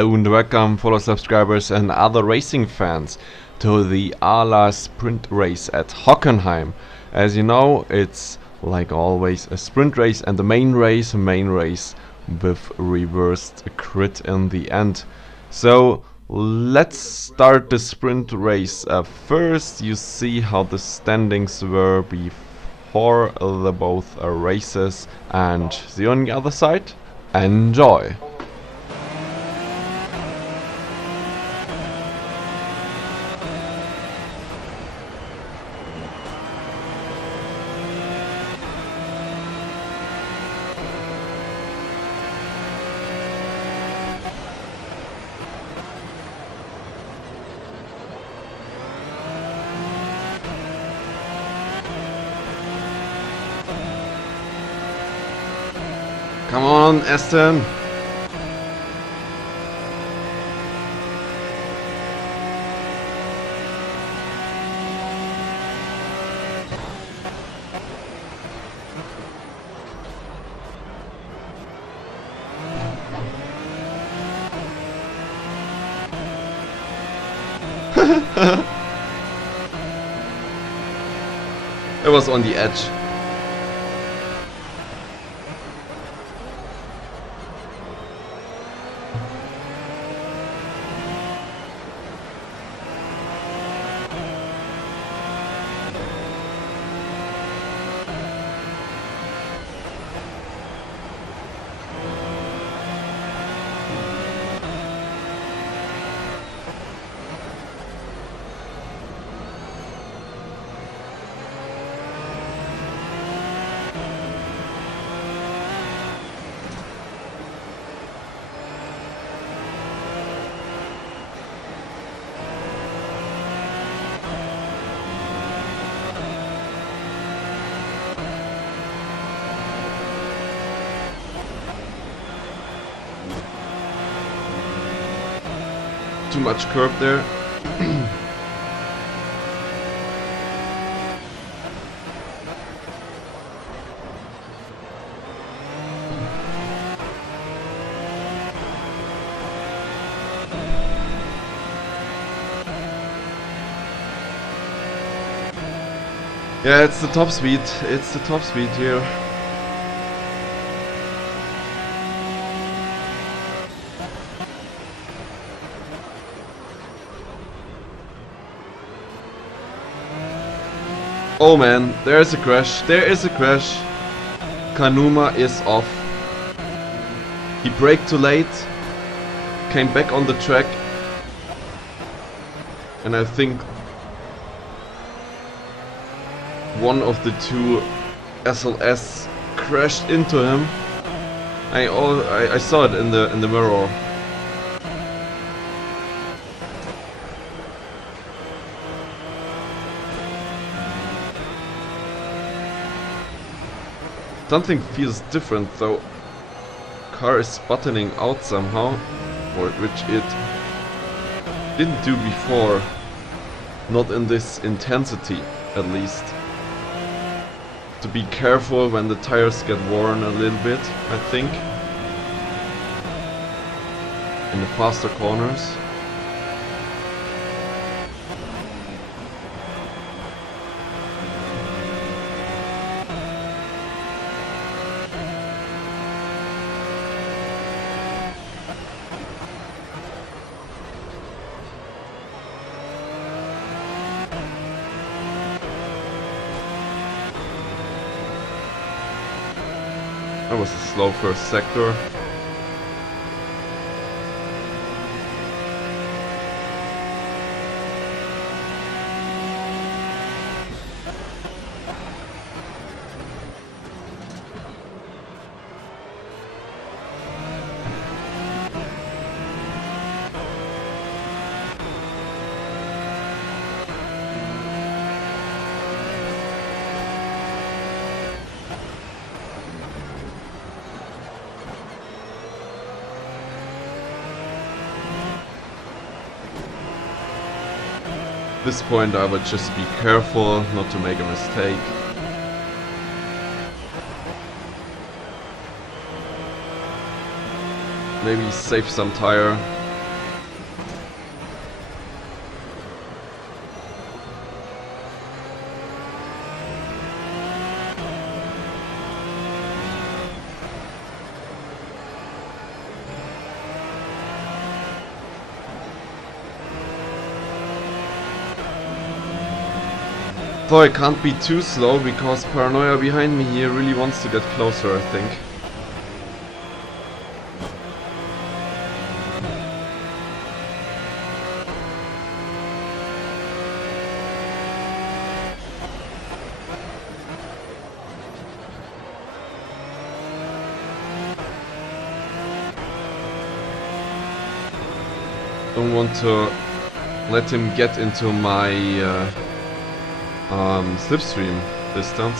Hello and welcome, fellow subscribers and other racing fans, to the ARLA sprint race at Hockenheim. As you know, it's like always a sprint race and the main race with reversed crit in the end. So let's start the sprint race. First you see how the standings were before the both races, and see you on the other side. Enjoy! Come on, Aston! It was on the edge. Too much curb there. Yeah, it's the top speed. It's the top speed here. Oh man, there is a crash. There is a crash. Kanuma is off. He braked too late. Came back on the track. And I think one of the two SLS crashed into him. I saw it in the mirror. Something feels different though. Car is buttoning out somehow, or which it didn't do before. Not in this intensity, at least. To be careful when the tires get worn a little bit, I think. In the faster corners. That was a slow first sector. At this point I would just be careful not to make a mistake. Maybe save some tire. Though I can't be too slow because Paranoia behind me here really wants to get closer, I think. Don't want to let him get into my slipstream distance.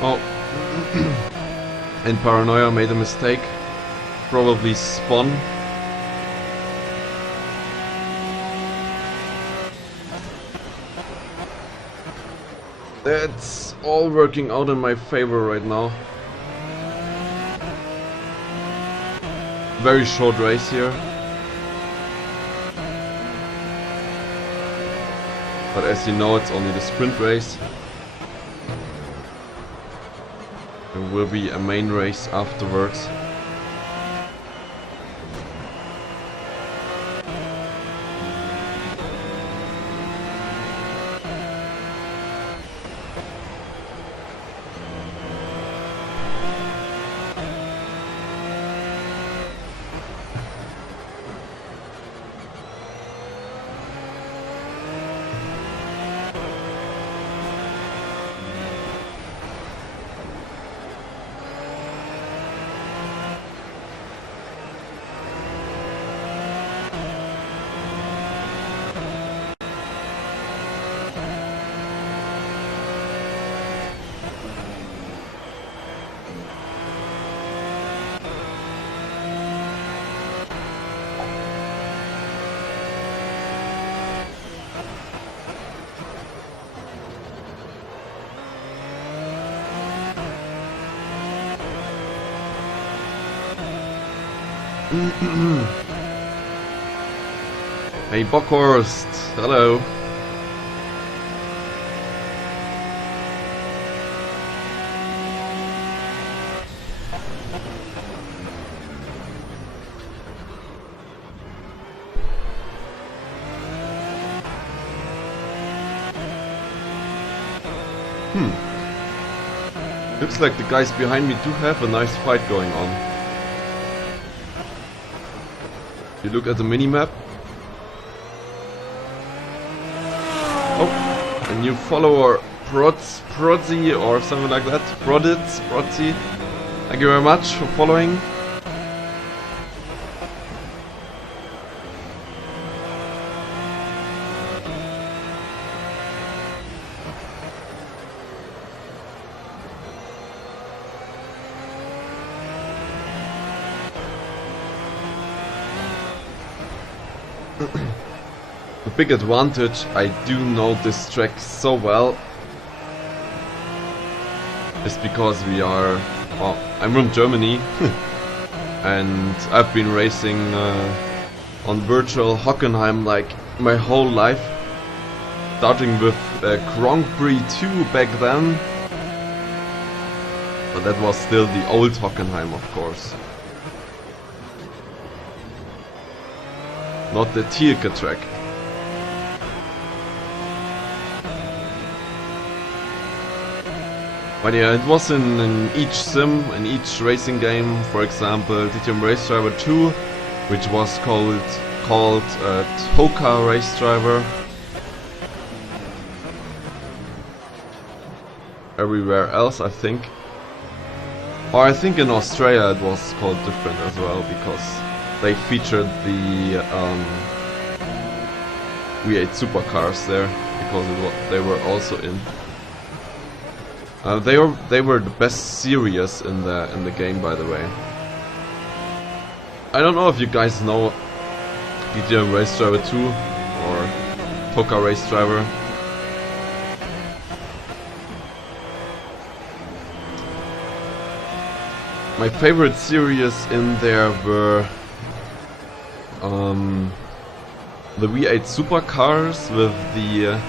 Oh, and Paranoia made a mistake. Probably spun. That's all working out in my favor right now. Very short race here. But as you know, it's only the sprint race. There will be a main race afterwards. Hey Bockhorst, hello. Looks like the guys behind me do have a nice fight going on. You look at the minimap. Oh, a new follower, Protzi or something like that. Protzi. Thank you very much for following. The big advantage, I do know this track so well, is because we are, well, I'm from Germany and I've been racing on virtual Hockenheim like my whole life. starting with Grand Prix 2 back then. But that was still the old Hockenheim, of course. Not the Tilke track. But yeah, it was in each sim, in each racing game. For example, DTM Race Driver 2, which was called Powaaa Race Driver. Everywhere else, I think. Or I think in Australia it was called different as well, because they featured the V8 supercars there, because they were also in. They were the best series in the game, by the way. I don't know if you guys know DTM Race Driver 2 or Powaaa Race Driver. My favorite series in there were the V8 supercars with the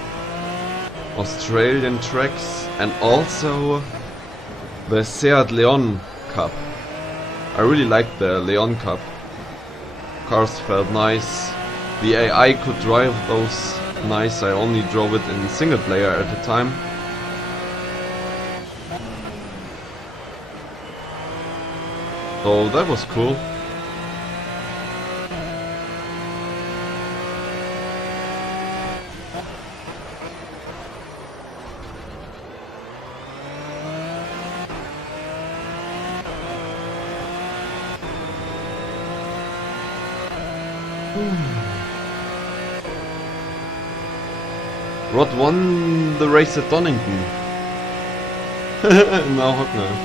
Australian tracks, and also the Seat Leon Cup. I really liked the Leon Cup. Cars felt nice. The AI could drive those nice. I only drove it in single player at the time. So that was cool. Rod won the race at Donington. Now Hockenheim.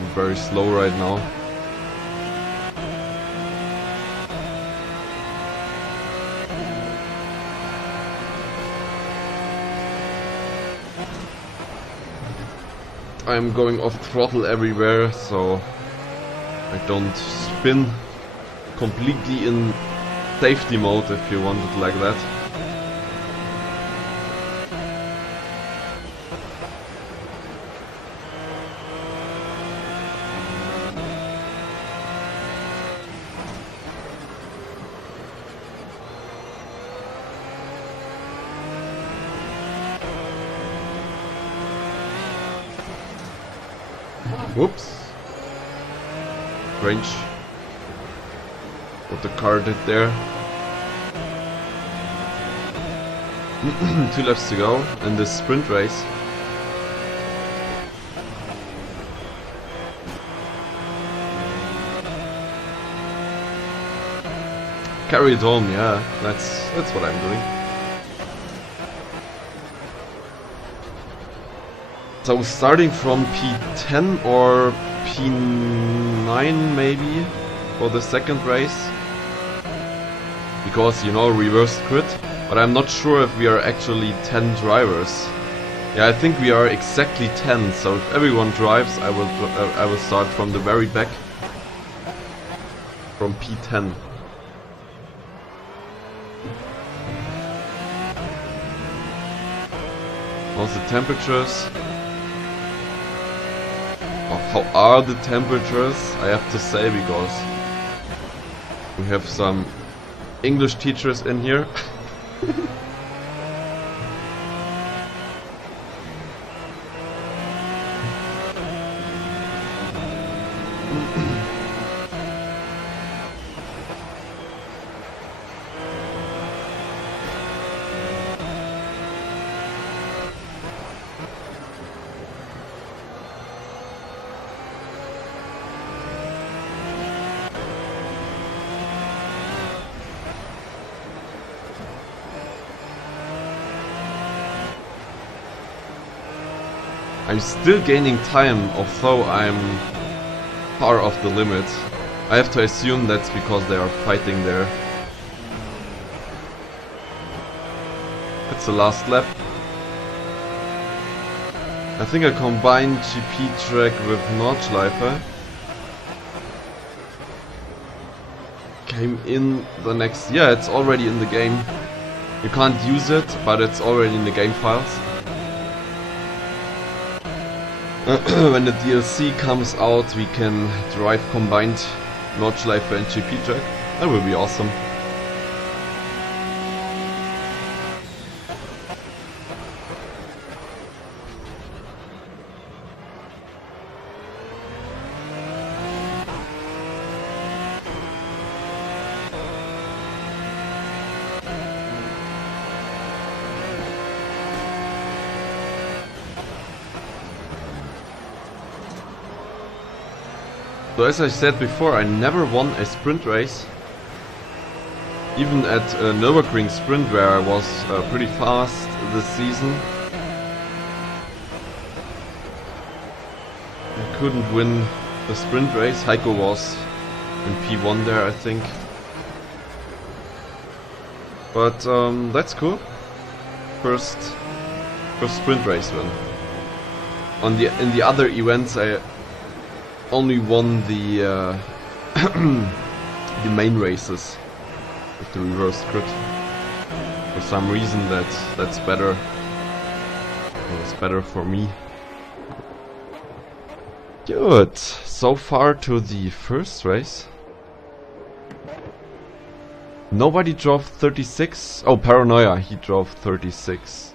I'm very slow right now. I'm going off throttle everywhere, so I don't spin completely in safety mode, if you want it like that. Whoops. Strange what the car did there. 2 laps to go in this sprint race. Carry it home, yeah, that's what I'm doing. So starting from P10 or P9 maybe for the second race, because you know, reverse grid, but I'm not sure if we are actually 10 drivers. Yeah, I think we are exactly 10, so if everyone drives, I will start from the very back, from P10. How's the temperatures? How are the temperatures? I have to say, because we have some English teachers in here. I'm still gaining time, although I'm far off the limit. I have to assume that's because they are fighting there. It's the last lap. I think I combined GP track with Nordschleife. came in the next... Yeah, it's already in the game. You can't use it, but it's already in the game files. When the DLC comes out, we can drive combined Nordschleife and GP track. That will be awesome. So as I said before, I never won a sprint race. Even at Nürburgring Sprint, where I was pretty fast this season, I couldn't win the sprint race. Heiko was in P1 there, I think. But that's cool. First sprint race win. In the other events, I only won the the main races with the reverse grid. For some reason that's better. Well, it's better for me. Good. So far to the first race. Nobody drove 36. Oh, Paranoia, he drove 36.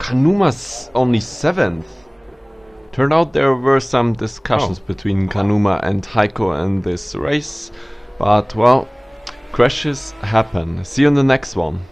Kanuma's only 7th. Turned out there were some discussions between Kanuma and Heiko in this race, but well, crashes happen. See you in the next one.